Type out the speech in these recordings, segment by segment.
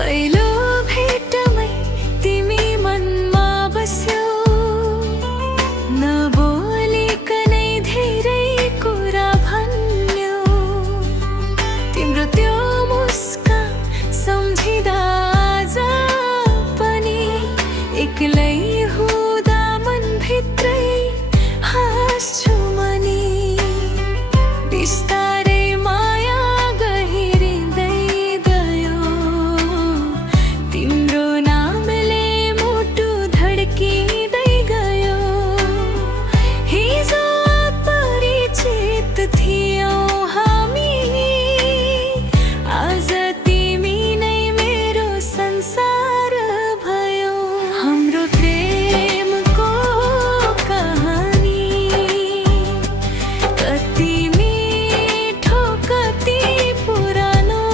पहिलो भेटमै तिमी मनमा बस्यौ, नबोलिकनै धेरै कुरा भन्यौ। तिम्रो त्यो मुस्कान सम्झिँदा आज पनि एक्लै हुँदा मनभित्रै हाँस्छु मनी। बिस्तारै माया गहिरिँदै गयो, तिम्रो नामले मुटु धड्किँदै गयो। हिजो अपरिचित थियौँ हामी, आज तिमी नै मेरो संसार भयो। हाम्रो प्रेमको कहानी कति मिठो कति पुरानो।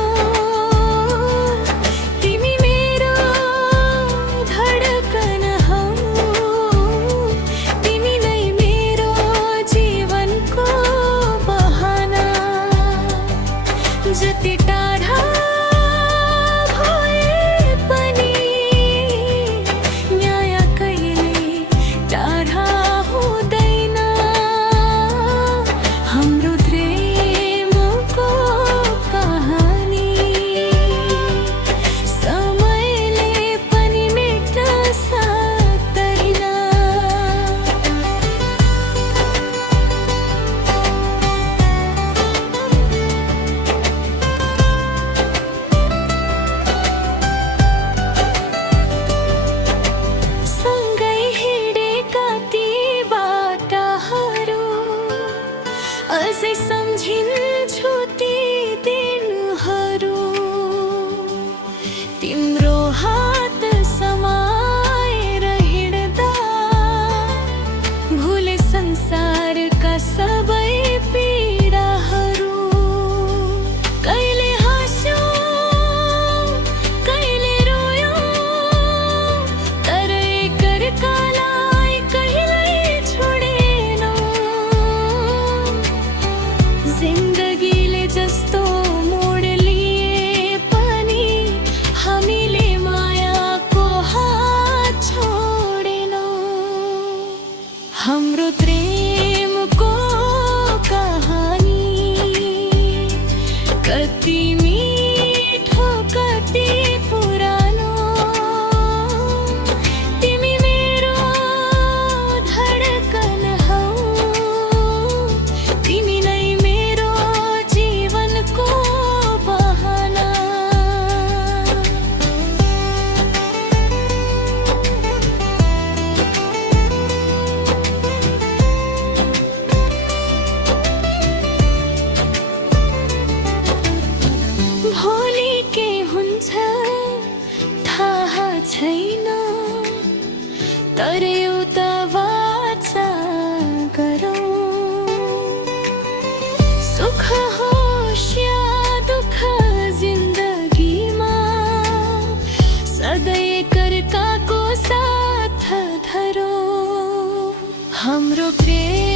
तिमी मेरो धडकन हौ, तिमी नै मेरो जीवनको बहाना। जति टाढा भए पनि माया कहिले टाढा हुँदैन। हाम्रो प्रेमको कहानी समयले पनि मेट्न सक्दैन। सँगै हिँडेका ती बाटाहरू अझै सम्झिन्छु ती दिनहरू। तिम्रो हात समाएर हिँड्दा भुले संसारका सबै पीडाहरू। कहिले हाँस्यौँ कहिले रोयौँ, तर एकअर्कालाई कहिल्यै छोडेनौँ। जिन्दगीले जस्तो मोड लिए पनि हामीले मायाको हात छोडेनौँ। हाम्रो प्रेमको कहानी कति मिठो कति पुरानो। तिमी मेरो धडकन हौ, तिमी नै मेरो जीवनको बहाना। भोलि के हुन्छ थाहा छैन, तर एउटा वाचा गरौँ। सुख होस् या दुःख जिन्दगीमा सधैँ एकअर्काको साथ धरौँ। हाम्रो प्रेम